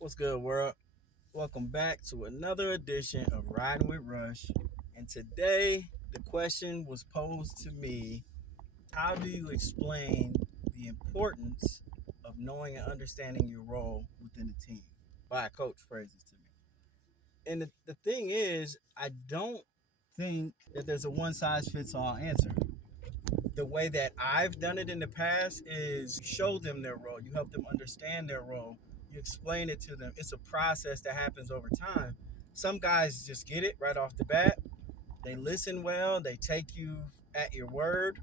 What's good, world? Welcome back to another edition of Riding with Rush. And today, the question was posed to me: how do you explain the importance of knowing and understanding your role within the team? By a coach phrases to me. And the thing is, I don't think that there's a one size fits all answer. The way that I've done it in the past is show them their role. You help them understand their role. You explain it to them. It's a process that happens over time. Some guys just get it right off the bat. They listen well. They take you at your word.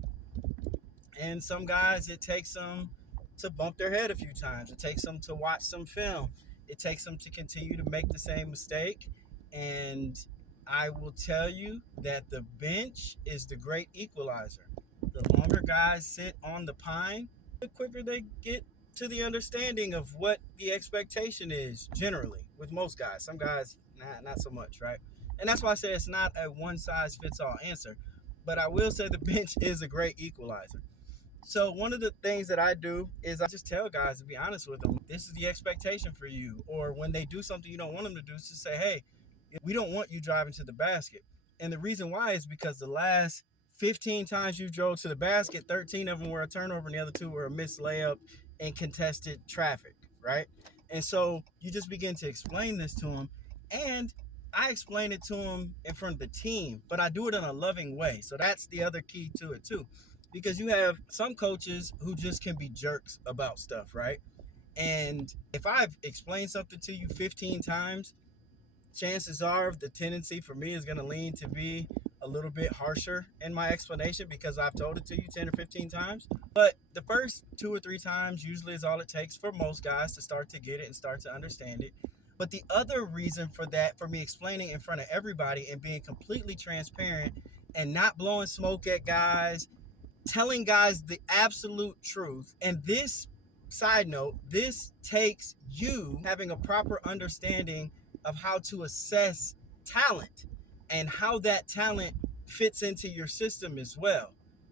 And some guys, it takes them to bump their head a few times. It takes them to watch some film. It takes them to continue to make the same mistake. And I will tell you that the bench is the great equalizer. The longer guys sit on the pine, the quicker they get to the understanding of what the expectation is generally with most guys. Some guys, not so much, right? And that's why I say it's not a one size fits all answer. But I will say the bench is a great equalizer. So one of the things that I do is I just tell guys, to be honest with them, this is the expectation for you. Or when they do something you don't want them to do, just say, hey, we don't want you driving to the basket. And the reason why is because the last 15 times you drove to the basket, 13 of them were a turnover and the other two were a missed layup and contested traffic, right? And so you just begin to explain this to them. And I explain it to them in front of the team, but I do it in a loving way. So that's the other key to it too. Because you have some coaches who just can be jerks about stuff, right? And if I've explained something to you 15 times, chances are the tendency for me is going to lean to be a little bit harsher in my explanation because I've told it to you 10 or 15 times. But the first two or three times usually is all it takes for most guys to start to get it and start to understand it. But the other reason for that, for me explaining in front of everybody and being completely transparent and not blowing smoke at guys, telling guys the absolute truth. And this, side note, this takes you having a proper understanding of how to assess talent and how that talent fits into your system as well,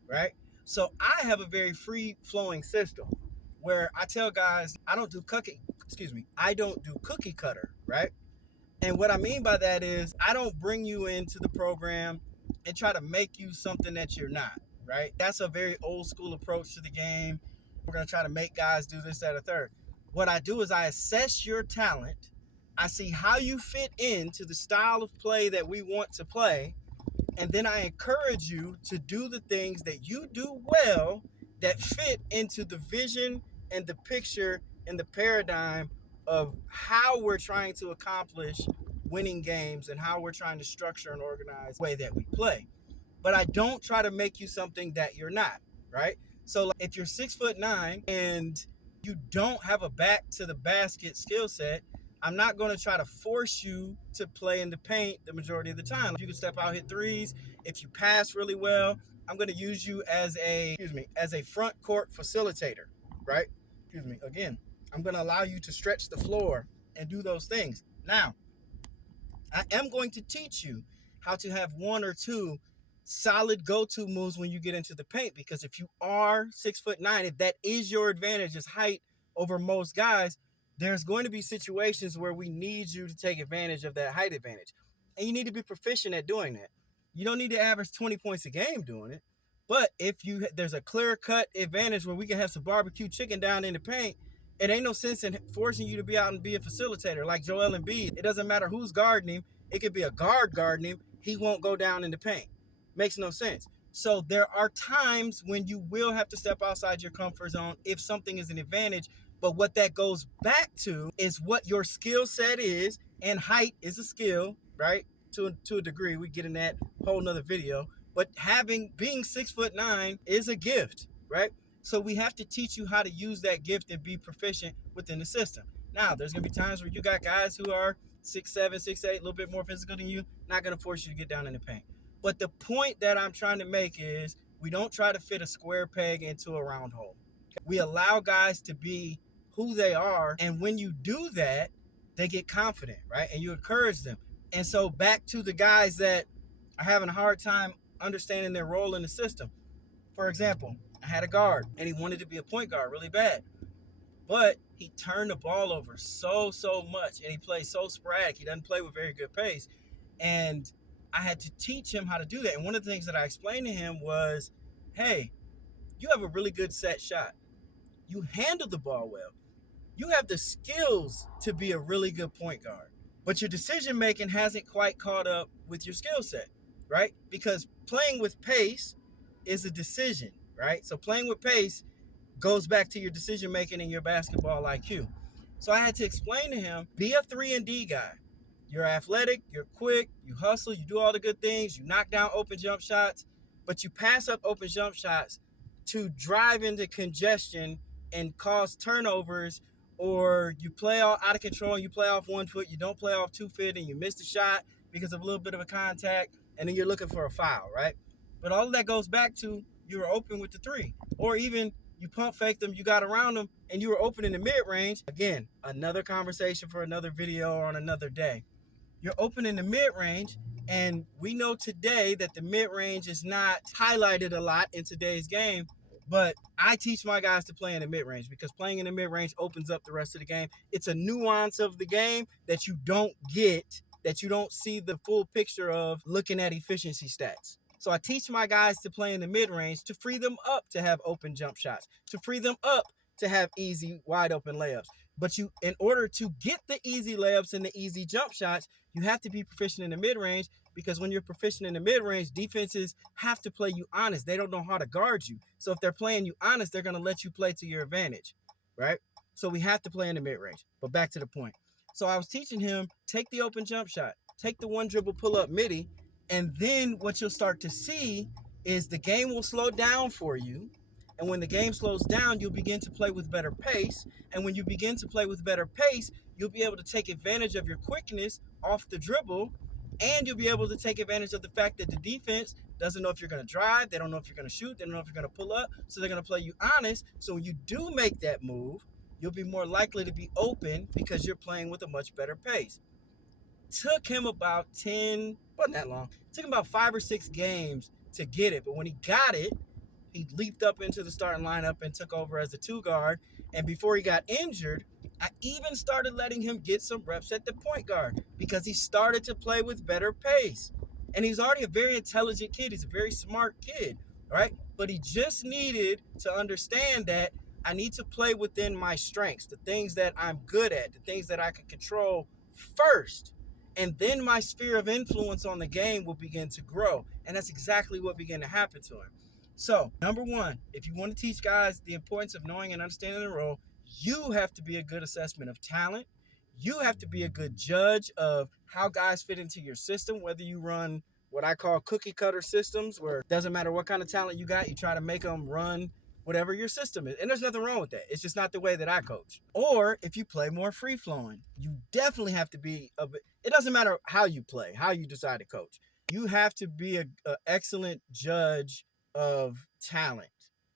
right? So I have a very free flowing system where I tell guys I don't do cookie cutter, right? And what I mean by that is I don't bring you into the program and try to make you something that you're not, right? That's a very old school approach to the game. We're going to try to make guys do this, that, or third. What I do is I assess your talent. I see how you fit into the style of play that we want to play. And then I encourage you to do the things that you do well that fit into the vision and the picture and the paradigm of how we're trying to accomplish winning games and how we're trying to structure and organize the way that we play. But I don't try to make you something that you're not, right? So like, if you're 6'9" and you don't have a back to the basket skill set, I'm not going to try to force you to play in the paint the majority of the time. You can step out, hit threes. If you pass really well, I'm going to use you as a front court facilitator, right? Again, I'm going to allow you to stretch the floor and do those things. Now, I am going to teach you how to have one or two solid go-to moves when you get into the paint, because if you are 6'9", if that is your advantage, is height over most guys, there's going to be situations where we need you to take advantage of that height advantage. And you need to be proficient at doing that. You don't need to average 20 points a game doing it. But if there's a clear-cut advantage where we can have some barbecue chicken down in the paint, it ain't no sense in forcing you to be out and be a facilitator like Joel Embiid. It doesn't matter who's guarding him. It could be a guard guarding him. He won't go down in the paint. Makes no sense. So there are times when you will have to step outside your comfort zone if something is an advantage. But what that goes back to is what your skill set is, and height is a skill, right? To a degree, we get in that whole nother video. But being 6'9" is a gift, right? So we have to teach you how to use that gift and be proficient within the system. Now, there's gonna be times where you got guys who are 6'7", 6'8", a little bit more physical than you, not gonna force you to get down in the paint. But the point that I'm trying to make is we don't try to fit a square peg into a round hole. We allow guys to be who they are, and when you do that, they get confident, right? And you encourage them. And so back to the guys that are having a hard time understanding their role in the system. For example, I had a guard, and he wanted to be a point guard really bad. But he turned the ball over so much, and he plays so sporadic. He doesn't play with very good pace. And I had to teach him how to do that. And one of the things that I explained to him was, hey, you have a really good set shot. You handle the ball well. You have the skills to be a really good point guard. But your decision making hasn't quite caught up with your skill set, right? Because playing with pace is a decision, right? So playing with pace goes back to your decision making and your basketball IQ. So I had to explain to him, be a 3-and-D guy. You're athletic, you're quick, you hustle, you do all the good things, you knock down open jump shots, but you pass up open jump shots to drive into congestion and cause turnovers, or you play all out of control and you play off 1 foot, you don't play off 2 foot, and you miss the shot because of a little bit of a contact, and then you're looking for a foul, right? But all of that goes back to you were open with the three, or even you pump faked them, you got around them, and you were open in the mid-range. Again, another conversation for another video or on another day. You're open in the mid-range, and we know today that the mid-range is not highlighted a lot in today's game, but I teach my guys to play in the mid-range because playing in the mid-range opens up the rest of the game. It's a nuance of the game that you don't get, that you don't see the full picture of looking at efficiency stats. So I teach my guys to play in the mid-range to free them up to have open jump shots, to free them up to have easy, wide open layups. But you, in order to get the easy layups and the easy jump shots, you have to be proficient in the mid-range, because when you're proficient in the mid-range, defenses have to play you honest. They don't know how to guard you. So if they're playing you honest, they're going to let you play to your advantage, right? So we have to play in the mid-range. But back to the point. So I was teaching him, take the open jump shot, take the one dribble pull-up midi, and then what you'll start to see is the game will slow down for you. And when the game slows down, you'll begin to play with better pace. And when you begin to play with better pace, you'll be able to take advantage of your quickness off the dribble. And you'll be able to take advantage of the fact that the defense doesn't know if you're going to drive. They don't know if you're going to shoot. They don't know if you're going to pull up. So they're going to play you honest. So when you do make that move, you'll be more likely to be open because you're playing with a much better pace. Took him about 10, wasn't that long. It took him about 5 or 6 games to get it. But when he got it, he leaped up into the starting lineup and took over as the 2 guard. And before he got injured, I even started letting him get some reps at the point guard because he started to play with better pace. And he's already a very intelligent kid. He's a very smart kid, right? But he just needed to understand that I need to play within my strengths, the things that I'm good at, the things that I can control first. And then my sphere of influence on the game will begin to grow. And that's exactly what began to happen to him. So, number one, if you want to teach guys the importance of knowing and understanding the role, you have to be a good assessment of talent. You have to be a good judge of how guys fit into your system, whether you run what I call cookie cutter systems, where it doesn't matter what kind of talent you got, you try to make them run whatever your system is. And there's nothing wrong with that. It's just not the way that I coach. Or if you play more free flowing, you definitely have to be it doesn't matter how you play, how you decide to coach. You have to be an excellent judge of talent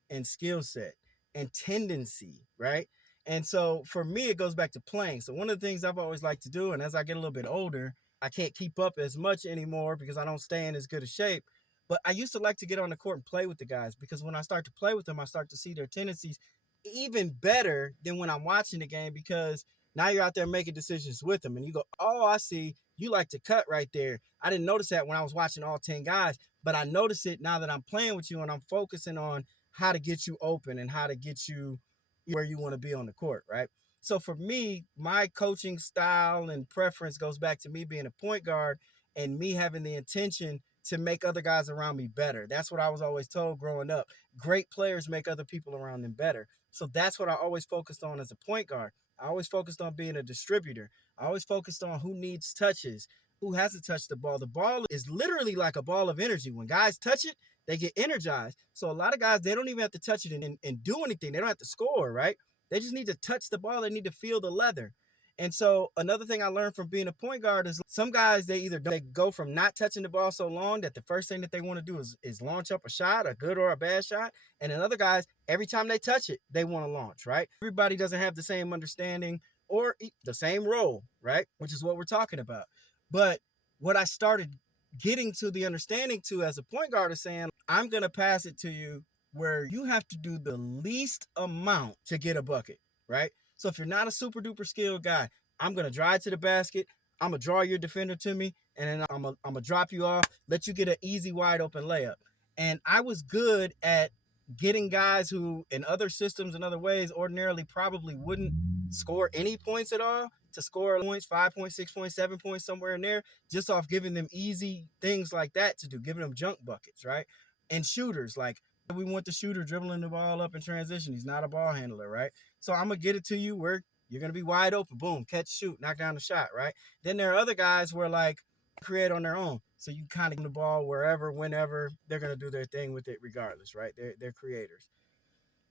and skill set and tendency, right? And so for me, it goes back to playing. So one of the things I've always liked to do, and as I get a little bit older, I can't keep up as much anymore because I don't stay in as good a shape. But I used to like to get on the court and play with the guys, because when I start to play with them, I start to see their tendencies even better than when I'm watching the game, because now you're out there making decisions with them and you go, oh, I see, you like to cut right there. I didn't notice that when I was watching all 10 guys, but I notice it now that I'm playing with you and I'm focusing on how to get you open and how to get you where you want to be on the court, right? So for me, my coaching style and preference goes back to me being a point guard and me having the intention to make other guys around me better. That's what I was always told growing up. Great players make other people around them better. So that's what I always focused on as a point guard. I always focused on being a distributor. I always focused on who needs touches, who hasn't touched the ball. The ball is literally like a ball of energy. When guys touch it, they get energized. So a lot of guys, they don't even have to touch it and do anything. They don't have to score, right? They just need to touch the ball. They need to feel the leather. And so another thing I learned from being a point guard is some guys, they go from not touching the ball so long that the first thing that they want to do is launch up a shot, a good or a bad shot. And then other guys, every time they touch it, they want to launch, right? Everybody doesn't have the same understanding or the same role, right? Which is what we're talking about. But what I started getting to the understanding to as a point guard is saying, I'm going to pass it to you where you have to do the least amount to get a bucket, right? So if you're not a super duper skilled guy, I'm going to drive to the basket. I'm going to draw your defender to me, and then I'm going to drop you off, let you get an easy, wide open layup. And I was good at getting guys who, in other systems and other ways, ordinarily probably wouldn't score any points at all, to score points, 5 points, 6 points, 7 points, somewhere in there, just off giving them easy things like that to do, giving them junk buckets, right? And shooters, like we want the shooter dribbling the ball up in transition. He's not a ball handler, right? So I'm going to get it to you where you're going to be wide open. Boom, catch, shoot, knock down the shot, right? Then there are other guys where like create on their own. So you kind of give the ball wherever, whenever, they're going to do their thing with it regardless, right? They're creators.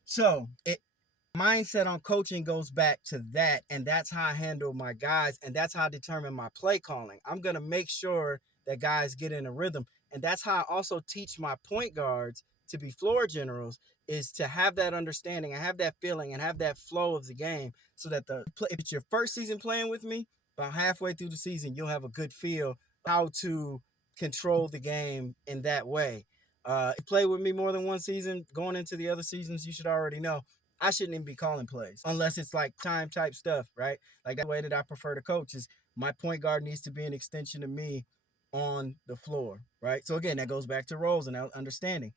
So mindset on coaching goes back to that, and that's how I handle my guys, and that's how I determine my play calling. I'm going to make sure that guys get in a rhythm, and that's how I also teach my point guards to be floor generals, is to have that understanding and have that feeling and have that flow of the game, so that if it's your first season playing with me, about halfway through the season, you'll have a good feel how to control the game in that way. If you play with me more than one season, going into the other seasons, you should already know I shouldn't even be calling plays unless it's like time type stuff, right? Like that way that I prefer to coach is my point guard needs to be an extension of me on the floor, right? So again, that goes back to roles and understanding.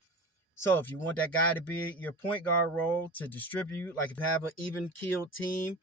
So if you want that guy to be your point guard role to distribute, like if you have an even keeled team,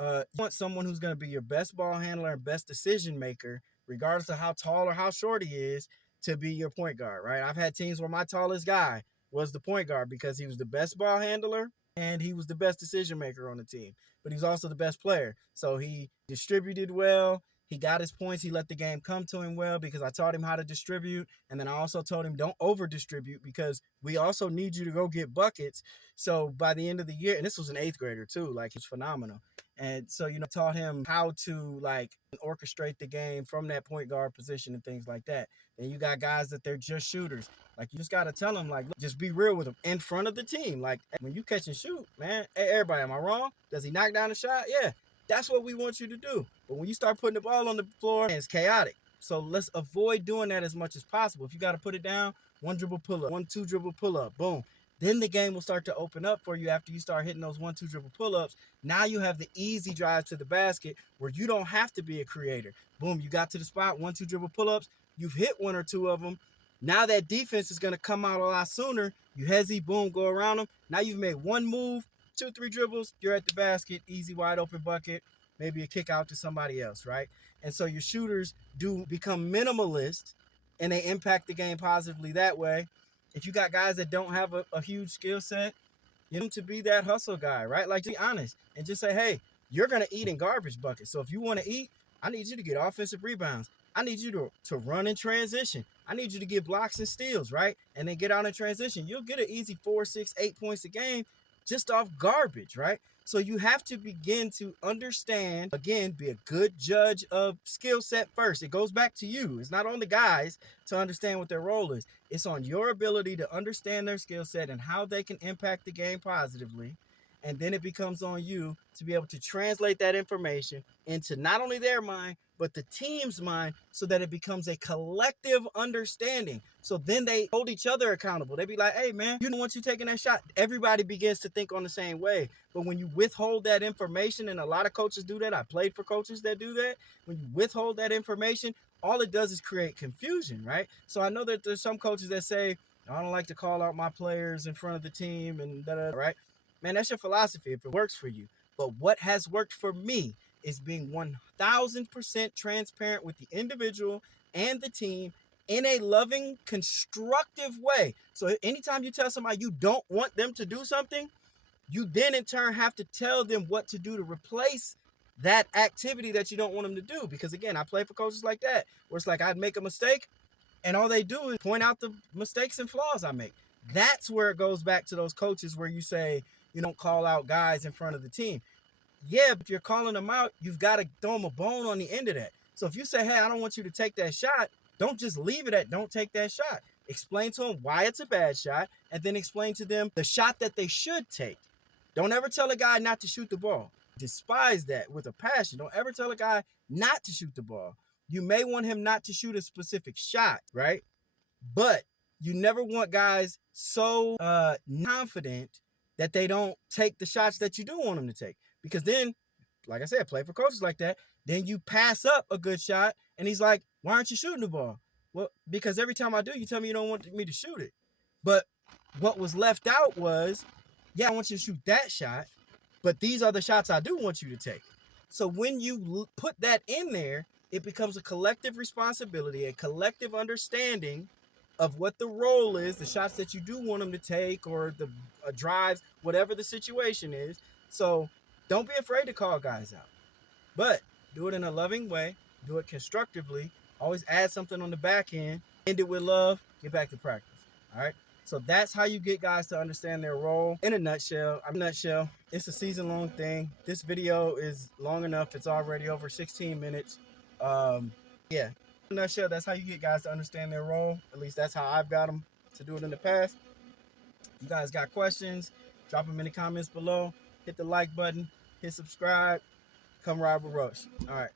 you want someone who's going to be your best ball handler and best decision maker, regardless of how tall or how short he is, to be your point guard, right? I've had teams where my tallest guy was the point guard because he was the best ball handler and he was the best decision maker on the team, but he was also the best player. So he distributed well. He got his points. He let the game come to him well because I taught him how to distribute. And then I also told him don't over distribute because we also need you to go get buckets. So by the end of the year, and this was an 8th grader too, like he's phenomenal. And so, taught him how to like orchestrate the game from that point guard position and things like that. Then you got guys that they're just shooters. Like you just got to tell them, like, look, just be real with them in front of the team. Like when you catch and shoot, man, hey, everybody, am I wrong? Does he knock down the shot? Yeah, that's what we want you to do. But when you start putting the ball on the floor, it's chaotic. So let's avoid doing that as much as possible. If you got to put it down, 1 dribble pull up, 1-2 dribble pull up, boom. Then the game will start to open up for you after you start hitting those 1-2 dribble pull-ups. Now you have the easy drive to the basket where you don't have to be a creator. Boom, you got to the spot, 1-2 dribble pull-ups. You've hit 1 or 2 of them. Now that defense is going to come out a lot sooner. You hezzy, boom, go around them. Now you've made 1 move, 2-3 dribbles. You're at the basket, easy, wide open bucket. Maybe a kick out to somebody else, right? And so your shooters do become minimalist and they impact the game positively that way. If you got guys that don't have a huge skill set, you need to be that hustle guy, right? Like, be honest and just say, hey, you're going to eat in garbage buckets. So if you want to eat, I need you to get offensive rebounds. I need you to run in transition. I need you to get blocks and steals, right? And then get out in transition. You'll get an easy 4, 6, 8 points a game just off garbage, right? So you have to begin to understand, again, be a good judge of skill set first. It goes back to you. It's not on the guys to understand what their role is. It's on your ability to understand their skill set and how they can impact the game positively. And then it becomes on you to be able to translate that information into not only their mind, but the team's mind so that it becomes a collective understanding. So then they hold each other accountable. They be like, hey, man, you know, once you're taking that shot, everybody begins to think on the same way. But when you withhold that information, and a lot of coaches do that, I played for coaches that do that. When you withhold that information, all it does is create confusion, right? So I know that there's some coaches that say, I don't like to call out my players in front of the team and da-da, right? Man, that's your philosophy if it works for you. But what has worked for me is being 1000% transparent with the individual and the team in a loving, constructive way. So anytime you tell somebody you don't want them to do something, you then in turn have to tell them what to do to replace that activity that you don't want them to do. Because again, I play for coaches like that, where it's like I'd make a mistake and all they do is point out the mistakes and flaws I make. That's where it goes back to those coaches where you say, you don't call out guys in front of the team. Yeah, but if you're calling them out, you've got to throw them a bone on the end of that. So if you say, hey, I don't want you to take that shot, don't just leave it at don't take that shot. Explain to them why it's a bad shot, and then explain to them the shot that they should take. Don't ever tell a guy not to shoot the ball. Despise that with a passion. Don't ever tell a guy not to shoot the ball. You may want him not to shoot a specific shot, right? But you never want guys so confident that they don't take the shots that you do want them to take. Because then, like I said, play for coaches like that. Then you pass up a good shot, and he's like, "Why aren't you shooting the ball?" Well, because every time I do, you tell me you don't want me to shoot it. But what was left out was, yeah, I want you to shoot that shot, but these are the shots I do want you to take. So when you put that in there, it becomes a collective responsibility, a collective understanding of what the role is, the shots that you do want them to take, or the drives, whatever the situation is. So don't be afraid to call guys out, but do it in a loving way, do it constructively, always add something on the back end, end it with love, get back to practice. All right. So that's how you get guys to understand their role in a nutshell. It's a season-long thing. This video is long enough. It's already over 16 minutes. Yeah, in a nutshell, that's how you get guys to understand their role. At least that's how I've got them to do it in the past. You guys got questions, drop them in the comments below. Hit the like button, hit subscribe. Come ride with Rush. All right.